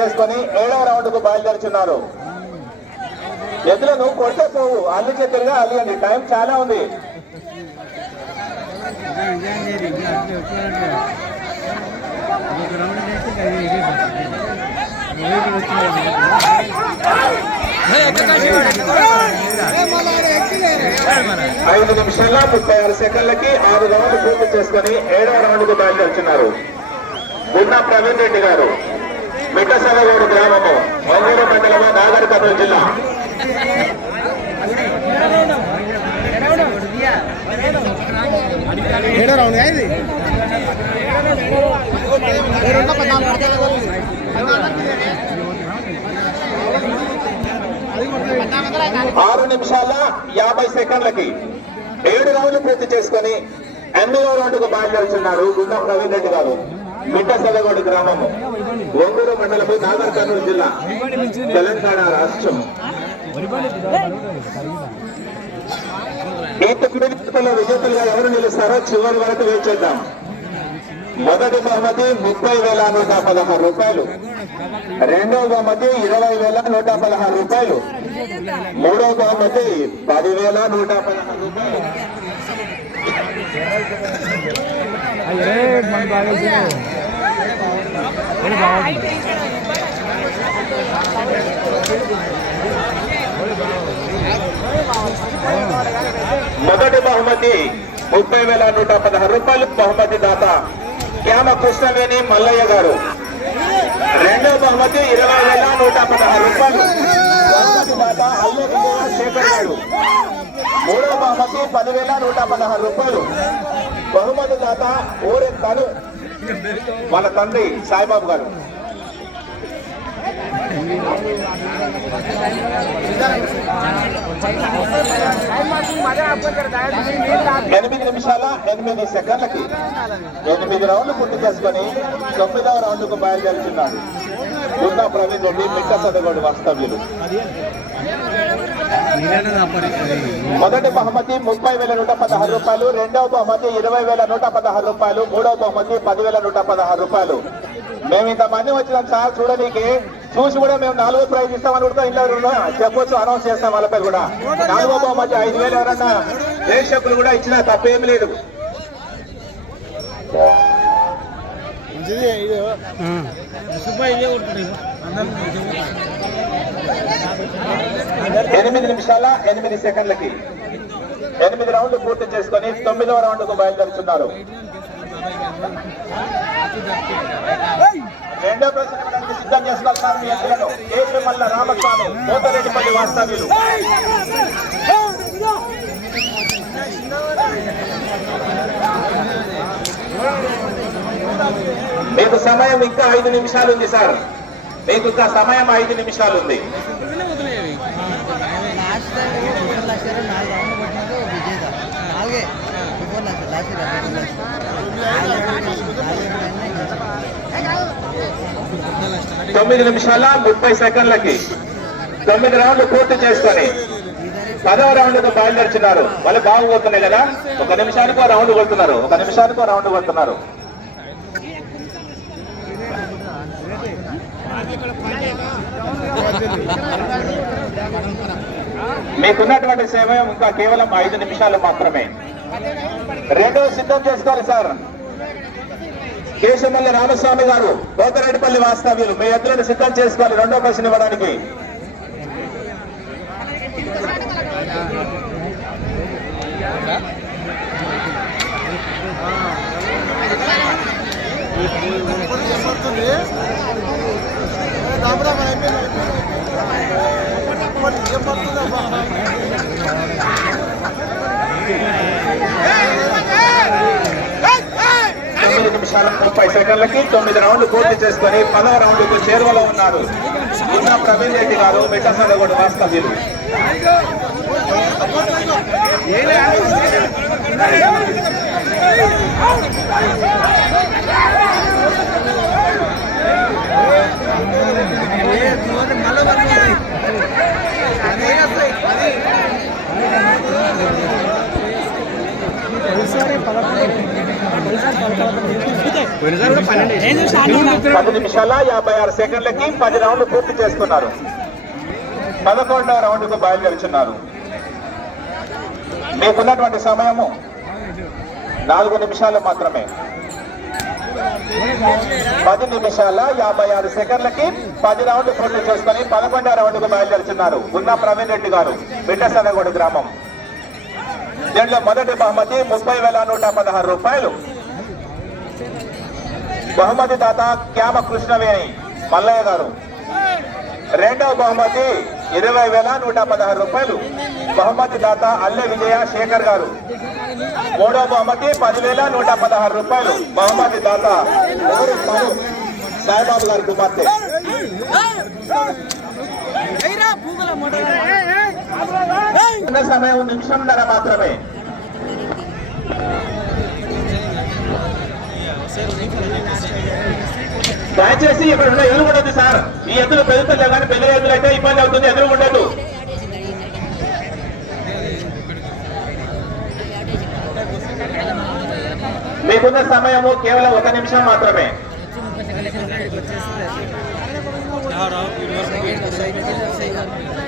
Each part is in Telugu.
చేసుకుని ఏడవ రౌండ్కు బయలుదేరుచున్నారు. ఎద్దులను కొట్టే పోవు. అల్లి చేతులుగా అల్లియండి టైం చాలా ఉంది. ఐదు నిమిషాల్లో ముప్పై ఆరు సెకండ్లకి ఆరు రౌండ్లు పూర్తి చేసుకొని ఏడవ రౌండ్కు బయలుదేరుచున్నారు. ఉన్న ప్రవీణ్ రెడ్డి గారు. మిట్టసలగూడు గ్రామము మంగూరు మండలము నాగర్ కర్నూలు జిల్లా. ఆరు నిమిషాల యాభై సెకండ్లకి ఏడు రౌండ్లు పూర్తి చేసుకొని ఎనిమిదవ రౌండ్ బయలుదేరుతున్నారు గుండా ప్రవీణ్ రెడ్డి గారు. మిట్టసలగూడు గ్రామము. ఒంగూరు మండలము నాగర్ కర్నూలు జిల్లా. తెలంగాణ రాష్ట్రం ఈ తొమ్మిదిలో విజేతలుగా ఎవరు నిలుస్తారో చివరి వరకు వేచేద్దాం మొదటి బహుమతి ముప్పై వేల నూట పదహారు రూపాయలు. రెండవ బహుమతి ఇరవై వేల నూట పదహారు రూపాయలు. మూడవ బహుమతి పదివేల నూట పదహారు రూపాయలు. మన బాగా మొదటి బహుమతి ముప్పై వేల నూట పదహారు రూపాయలు. బహుమతి దాత క్యామ కృష్ణవేణి మల్లయ్య గారు. రెండవ బహుమతి ఇరవై వేల నూట పదహారు రూపాయలు. బహుమతి దాత అల్లూరి శేఖర్ గారు. మూడవ బహుమతి పదివేల నూట పదహారు రూపాయలు. బహుమతి దాత ఊరి తను. వాళ్ళ తండ్రి సాయిబాబు గారు. ఎనిమిది నిమిషాల ఎనిమిది సెకండ్లకి ఎనిమిది రౌండ్లు పూర్తి చేసుకొని తొమ్మిదవ రౌండ్కు బయలుదేరుతున్నారు. గుండా ప్రవీణ్ రెడ్డి మిక్క సదగోడు వాస్తవ్యులు. మొదటి బహుమతి ముప్పై వేల నూట పదహారు రూపాయలు రెండవ బహుమతి ఇరవై వేల నూట పదహారు రూపాయలు మూడవ బహుమతి పదివేల నూట పదహారు రూపాయలు. మేము ఇంతమంది వచ్చినాం సార్ చూడనీకి. చూసి కూడా మేము నాలుగో ప్రైజ్ ఇస్తామని కూడా ఇంట్లో ఉన్నాం. చెప్పొచ్చు అనౌన్స్ చేస్తాం వాళ్ళపై కూడా. నాలుగో బహుమతి ఐదు వేలు ఎవరన్నా ప్రేక్షకులు కూడా ఇచ్చినా తప్పేం లేదు. మంచిది ఎనిమిది నిమిషాల ఎనిమిది సెకండ్లకి ఎనిమిది రౌండ్లు పూర్తి చేసుకొని తొమ్మిదవ రౌండ్కు బయలుదేరుతున్నారు రెండో ప్రశ్న ఇవ్వడానికి సిద్ధం చేసుకోవాల్సిన మీ ఎత్తులను కేసీ రామస్వామి కోతరెడ్డిపల్లి వాస్తవ్యులు. మీకు సమయం ఇంకా ఐదు నిమిషాలు ఉంది సార్. మీకు ఇంకా సమయం ఐదు నిమిషాలు ఉంది తొమ్మిది నిమిషాల ముప్పై సెకండ్లకి తొమ్మిది రౌండ్లు పూర్తి చేసుకొని పదవ రౌండ్కు బయలుదేరుతున్నారు. మళ్ళీ బాగుపోతున్నాయి కదా? ఒక నిమిషానికి రౌండ్ కొడుతున్నారు. ఒక నిమిషానికి రౌండ్ కొడుతున్నారు. మీకున్నటువంటి సమయం ఇంకా కేవలం ఐదు నిమిషాలు మాత్రమే. రెండో సిద్ధం చేసుకోవాలి సార్. కేశమల్లి రామస్వామి గారు పోతరెడ్డిపల్లి వాస్తవ్యులు మీ ఎద్దులను సిద్ధం చేసుకోవాలి రెండో క్వశ్చన్ ఇవ్వడానికి. తొమ్మిది నిమిషాల ముప్పై సెకండ్లకి తొమ్మిది రౌండ్లు పూర్తి చేసుకొని పదవ రౌండ్కు చేరువలో ఉన్నారు. ఉన్న ప్రవీణ్ రెడ్డి గారు మిఠసంగగూడ వాస్తవ్యులు. ఒకసారి పది నిమిషాల యాభై ఆరు సెకండ్లకి పది రౌండ్లు పూర్తి చేసుకున్నారు. పదకొండవ రౌండ్కు బయలుదేరుచున్నారు. మీకున్నటువంటి సమయము నాలుగు నిమిషాలు మాత్రమే. పది నిమిషాల యాభై ఆరు సెకండ్లకి పది రౌండ్లు పూర్తి చేసుకుని పదకొండవ రౌండ్కు బయలుదేరుచున్నారు. ఉన్న ప్రవీణ్ రెడ్డి గారు బిడ్డసనగూడ గ్రామం. దీంట్లో మొదటి బహుమతి ముప్పై వేల నూట పదహారు రూపాయలు. బహుమతి దాత క్యామ కృష్ణవేణి మల్లయ్య గారు రెండవ బహుమతి ఇరవై వేల నూట పదహారు రూపాయలు బహుమతి దాత అల్లె విజయ శేఖర్ గారు మూడవ బహుమతి పదివేల నూట పదహారు రూపాయలు బహుమతి దాత సాయిబాబు గారి కుమార్తె సమయం నిమిషంన్నర మాత్రమే దయచేసి ఇక్కడ ఉన్న ఎదురు ఉండదు సార్. ఈ ఎద్దులు పెరుగుతుంది కానీ పెద్ద ఎద్దులు అయితే ఇబ్బంది అవుతుంది ఎదురు ఉండదు మీకున్న సమయము కేవలం ఒక నిమిషం మాత్రమే. పది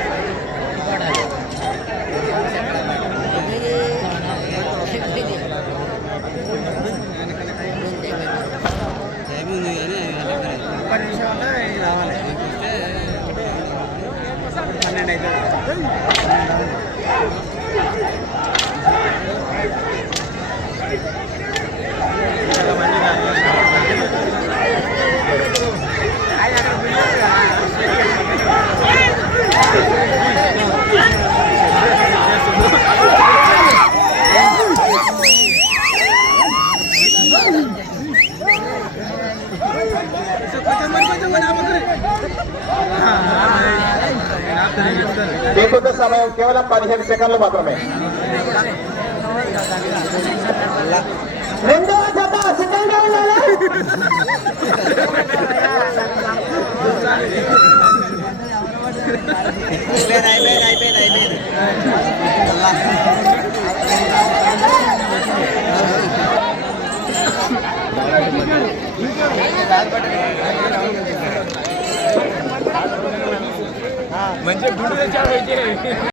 కేవలం పదిహేను సెకండ్లు మాత్రమే. రెండవ జత సిద్ధంగా ఉండాలి అయిపోయింది తెచ్చాడు